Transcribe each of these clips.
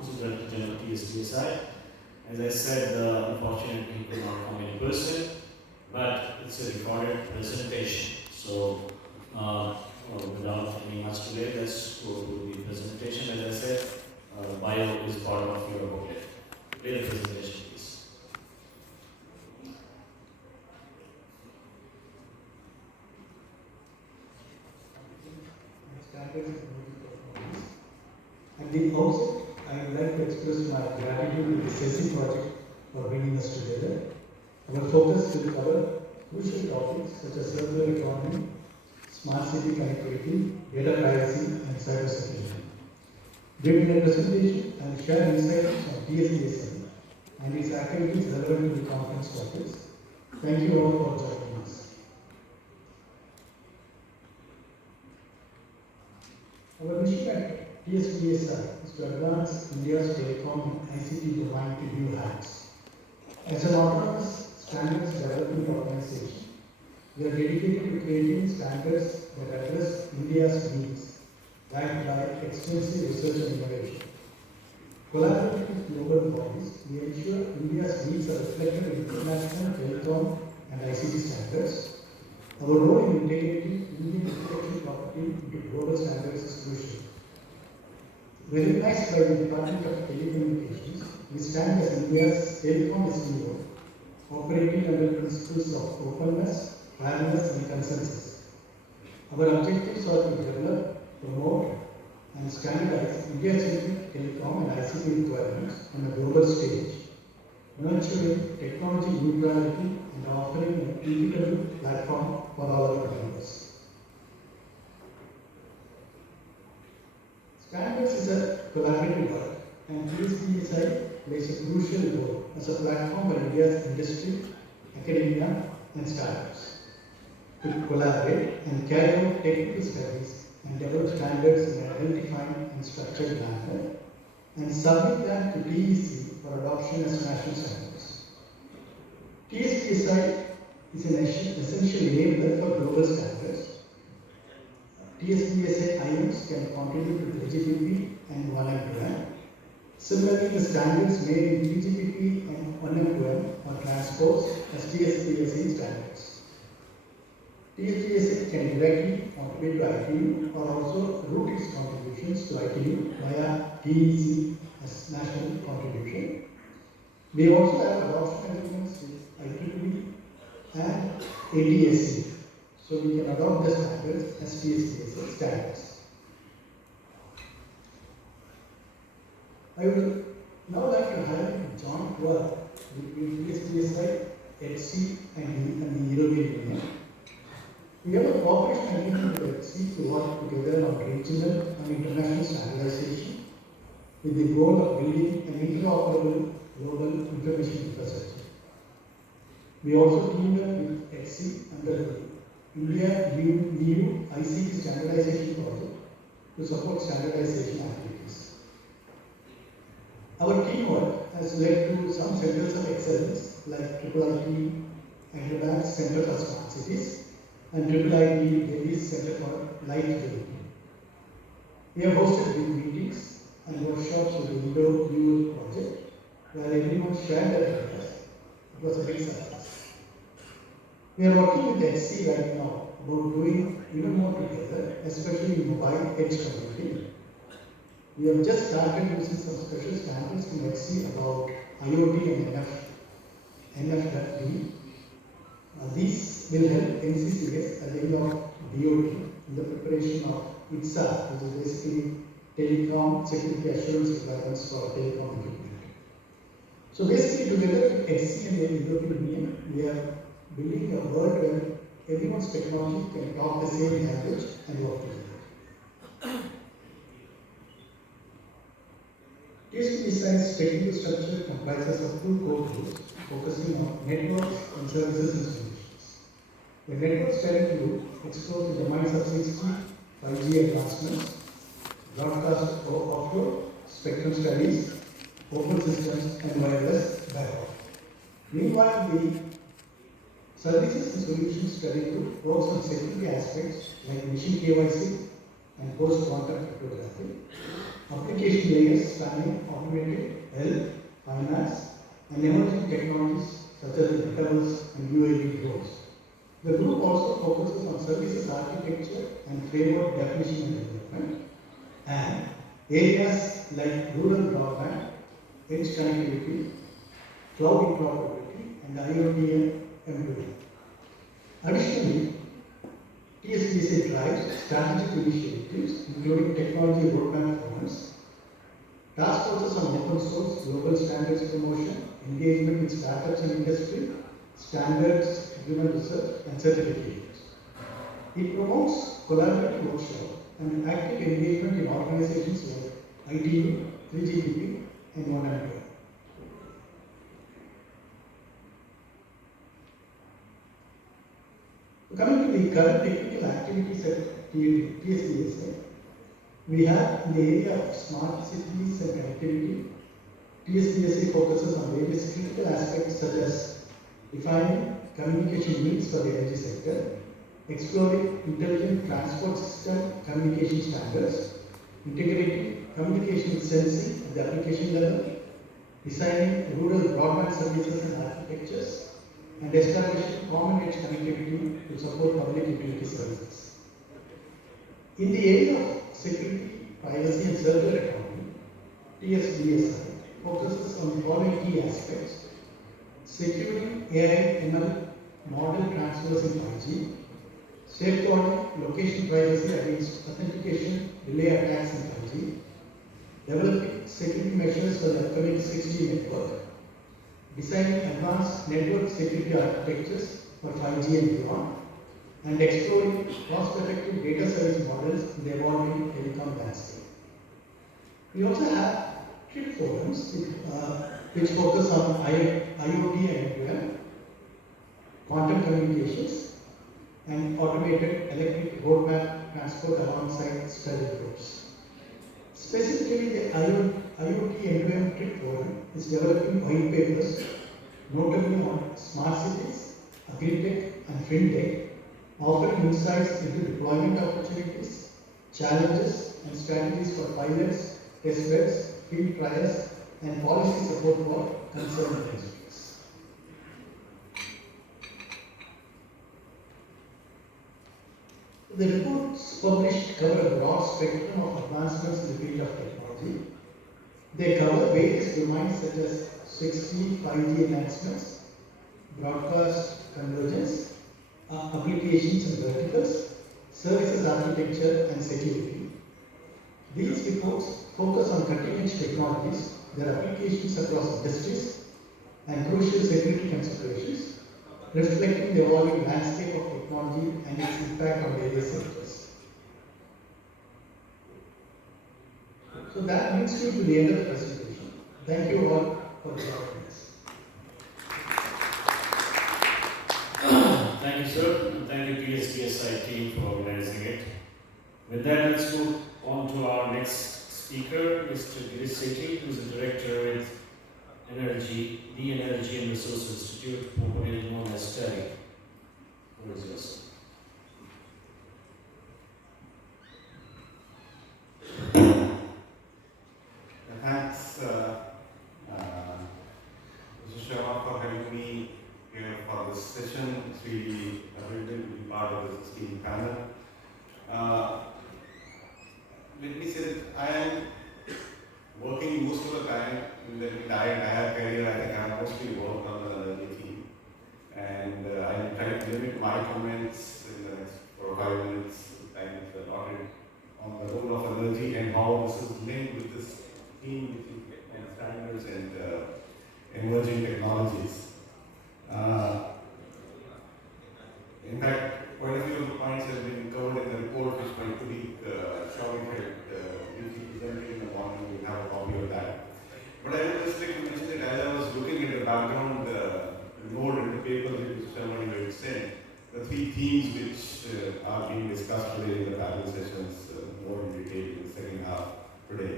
who's the Director General of TSPSI. As I said, unfortunately, he could not come in person, but it's a recorded presentation. So, without any much delay, let's go to the presentation. As I said, bio is part of your booklet. Play the presentation, please. At the outset, I would like to express my gratitude to the Sesei project for bringing us together. Our focus will cover crucial topics such as circular economy, smart city connectivity, data privacy, and cybersecurity. During the presentation, I will share insights on TSPSI and its activities relevant to the conference topics. Thank you all for joining us. Our mission at TSPSI is to advance India's telecom and ICT domain to new heights. As an autonomous standards development organization, we are dedicated to creating standards that address India's needs, backed by extensive research and innovation. Collaborating with global bodies, we ensure India's needs are reflected in international telecom and ICT standards. Our role in integrating Indian intellectual property into global standards is crucial. Recognized by the Department of Telecommunications, we stand as India's telecom SEO, operating under principles of openness, fairness, and consensus. Our objectives are to develop, promote, and standardize India-centric telecom and ICT requirements on a global stage, nurturing technology neutrality and offering an equitable platform for all our members. Standards is a collaborative work, and TSPSI plays a crucial role as a platform for India's industry, academia, and startups to collaborate and carry out technical studies and develop standards in an identified and structured manner and submit them to DEC for adoption as national standards. TSPSI is an essential enabler for global standards. TSPSI IMs can contribute to the GGP and 1M2M. Similarly, the standards made in DGPP and 1M2M are transposed as TSPSI standards. TSPSI can directly contribute to ITU or also route its contributions to ITU via DEC as national contribution. We also have adoption agreements with IEEE and ADSC, so we can adopt the standards as TSPSI standards. I would now like to highlight joint work between TSPSI, HC, and the European Union. We have a cooperation agreement with HC to work together on regional and international standardization with the goal of building an interoperable global information infrastructure. We also teamed up with HC under the India-EU ICT standardization project to support standardization activities. Our teamwork has led to some centers of excellence like IIIT Hyderabad Center for Smart Cities and IIIT Delhi's Center for Light Delivery. We have hosted big meetings and workshops with the Indo-EU project where everyone shared their ideas. It was a big success. We are working with HC right now about doing even more together, especially in mobile edge computing. We have just started using some special standards from HC about IoT and NFW. These will help NCCS at the end of DOT in the preparation of ITSA, which is basically Telecom Security Assurance Requirements for telecom equipment. So basically together with HC and the European Union, we are building a world where everyone's technology can talk the same language and work together. TSPSI's technical structure comprises of two core groups focusing on networks and services and solutions. The network steering group explores the domains of 6G, 5G advancements, broadcast offload, spectrum studies, open systems, and wireless backhaul. Meanwhile, the services and solutions study group works on security aspects like machine KYC and post-quantum cryptography. application layers spanning automated health, finance, and emerging technologies such as the metaverse and UAV drones. The group also focuses on services architecture and framework definition and development, and areas like rural broadband, edge connectivity, cloud interoperability, and IoT and M2M. Additionally, TSDSA drives strategic initiatives including technology roadmap forums, task forces on open source, global standards promotion, engagement with startups and industry, standards driven research, and certifications. It promotes collaborative workshops and active engagement in organizations like ITU, 3GPP, and 1M. Coming to the current technical activities at TSDSA, we have in the area of smart cities and connectivity, TSDSA focuses on various critical aspects such as defining communication needs for the energy sector, exploring intelligent transport system communication standards, integrating communication with sensing at the application level, designing rural broadband services and architectures, and establishing common edge connectivity to support public utility services. In the area of security, privacy, and circular economy, TSDSI focuses on the following key aspects: securing AI ML model transfers in 5G, safeguarding location privacy against authentication delay attacks in 5G, developing security measures for the upcoming 6G network, designing advanced network security architectures for 5G and beyond, and exploring cost-effective data service models in the evolving telecom landscape. We also have TRIP forums which focus on IoT and M2M, quantum communications, and automated electric roadmap transport alongside study groups. Specifically, the IoT M2M TRIP forum is developing white papers, notably on smart cities, agri-tech, and fintech, offering insights into deployment opportunities, challenges, and strategies for pilots, testbeds, field trials, and policy support for concerned industries. The reports published cover a broad spectrum of advancements in the field of technology. They cover various domains such as 6G, 5G enhancements, broadcast convergence, applications and verticals, services architecture, and security. These reports focus on cutting-edge technologies, their applications across industries, and crucial security considerations, reflecting the evolving landscape of technology and its impact on various sectors. So that brings me to the end of the presentation. Thank you all for joining us. Thank you, sir, and thank you, TSDSI team, for organizing it. With that, let's move on to our next speaker, Mr. Sesei, who is the director with the Energy and Resource Institute, formerly known as STERI. Who is yours? Thanks, Mr. Sharma, for having me here for this session. It's really a privilege to be part of this esteemed panel. Let me say that I am working most of the time in the entire career. I think I have mostly worked on the energy theme. And I'll try to limit my comments in the next 4 or 5 minutes. Time is allotted on the role of energy and how this is linked with this theme, which is standards and emerging technologies. In fact, quite a few of the points have been covered in the report, which my colleague Shawik had briefly presented in the morning. We have a copy of that. But I would just like to mention that as I was looking at the background note in the paper that Mr. Sharma had sent, the 3 themes which are being discussed today in the panel sessions more in detail in the second half today.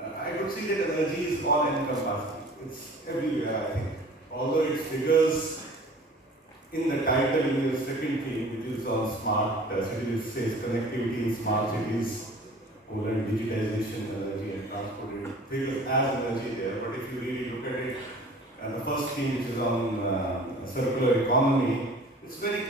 I could see that energy is all encompassing. It's everywhere, I think. Although it figures in the title in the second theme, which is on smart cities, says connectivity in smart cities, Poland digitization energy and transported figures as energy there. But if you really look at it, the first theme, which is on circular economy, it's very,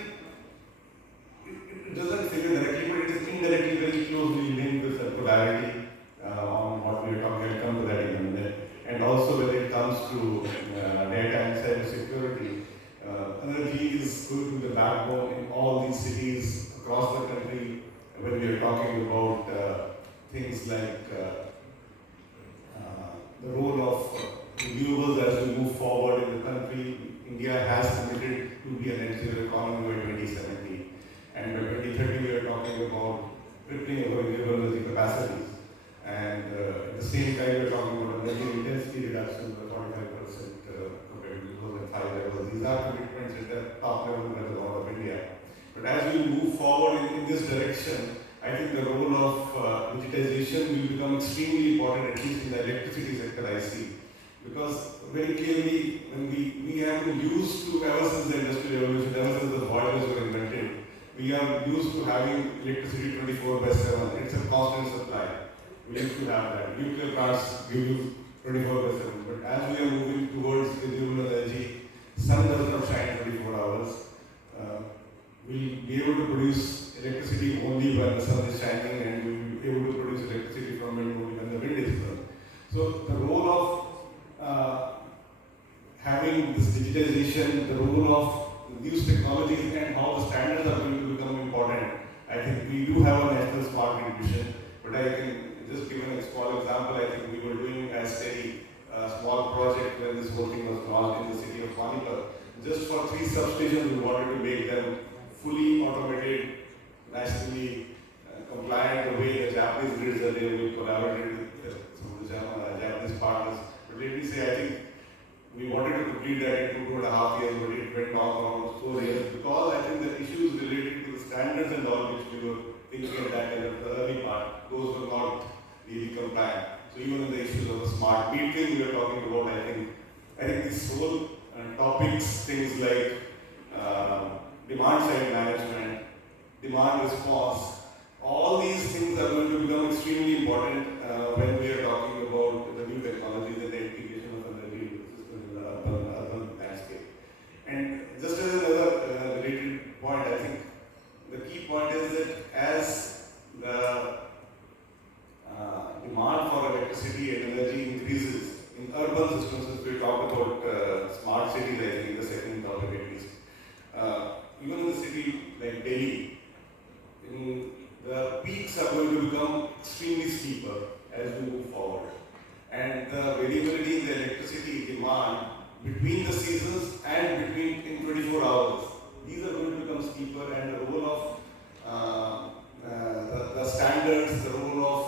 it doesn't figure directly, but it is indirectly very closely linked with circularity on what we are talking. I'll come to that in a minute. And also when it comes to data and cyber security, energy is going to be the backbone in all these cities across the country. When we are talking about things like the role of renewables as we move forward in the country, India has committed to be a net zero economy by 2070. And by 2030, we are talking about tripling our renewable energy capacities. And at the same time, we are talking about energy intensity reduction by 45% compared to 2005 levels. These are commitments at the top level by the government of India. But as we move forward in this direction, I think the role of digitization will become extremely important, at least in the electricity sector I see. Because very clearly, when we have been used to, ever since the industrial revolution, ever since the boilers were invented, we are used to having electricity 24/7. It's a constant supply. We used to have that. Nuclear plants give you 24/7. But as we are moving towards renewable energy, sun does not shine 24 hours. We'll be able to produce electricity only when the sun is shining, and we'll be able to produce electricity from wind only when the wind is blowing. So the role of having this digitization, the role of these technologies and how the standards are going to become important. I think we do have a national smart grid vision, but I can just give a small example. I think we were doing as Sesei, a small project when this whole thing was launched in the city of Panipat. Just for 3 substations, we wanted to make them fully automated, nationally compliant, the way the Japanese grids are there. We collaborated with some of the Japanese partners. But let me say, I think we wanted to complete that in 2.5 years, but it went on for almost 4 years, because I think the issues related to the standards and all which we were thinking at that time, the early part, those were not really compliant. So even in the issues of the smart metering we were talking about, I think these whole topics, things like demand side management, demand response, all these things are going to become extremely important when we are talking about the new technologies and the integration of energy systems in the urban landscape. And just as another related point, I think the key point is that as the demand for electricity and energy increases in urban systems, as we talk about smart cities, I think in the second topic at least, even in the city like Delhi, the peaks are going to become extremely steeper as we move forward. And the variability in the electricity demand between the seasons and between in 24 hours, these are going to become steeper, and the role of the standards, the role of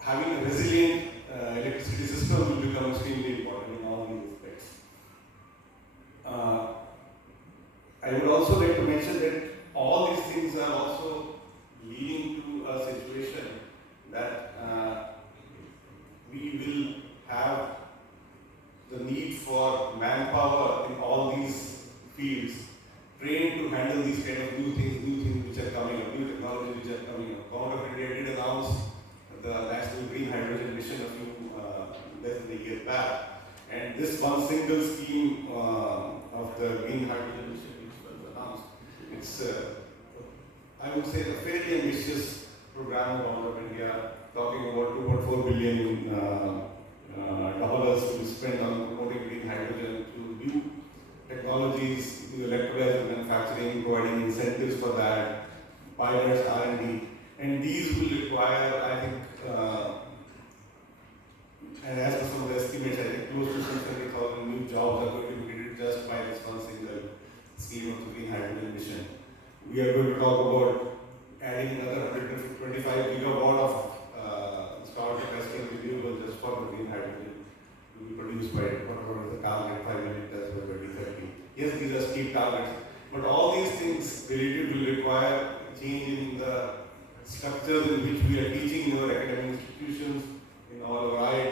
having a resilient electricity system will become extremely important in all these aspects. I would also like to mention that all these things are also leading to a situation that we will have the need for manpower in all these fields, trained to handle these kind of new things which are coming up, new technologies which are coming up. Government of India did announce the National Green Hydrogen Mission a few less than a year back, and this one single scheme of the Green Hydrogen Mission which was announced, it's I would say a fairly ambitious program of Government of India, talking about $2.4 billion dollars to be spent on promoting green hydrogen to new technologies, new electrolyzer manufacturing, providing incentives for that, pilots, R&D, and these will require, I think, and as per some of the estimates, I think close to 600,000 new jobs are going to be created just by this one single scheme of the Green Hydrogen Mission. We are going to talk about adding another 125 gigawatt of installed capacity of renewable just for the green hydrogen to be produced by whatever the target 5 million tons by 2030. Yes, these are steep targets, but all these things related will require change in the structures in which we are teaching in our academic institutions, in all our IIT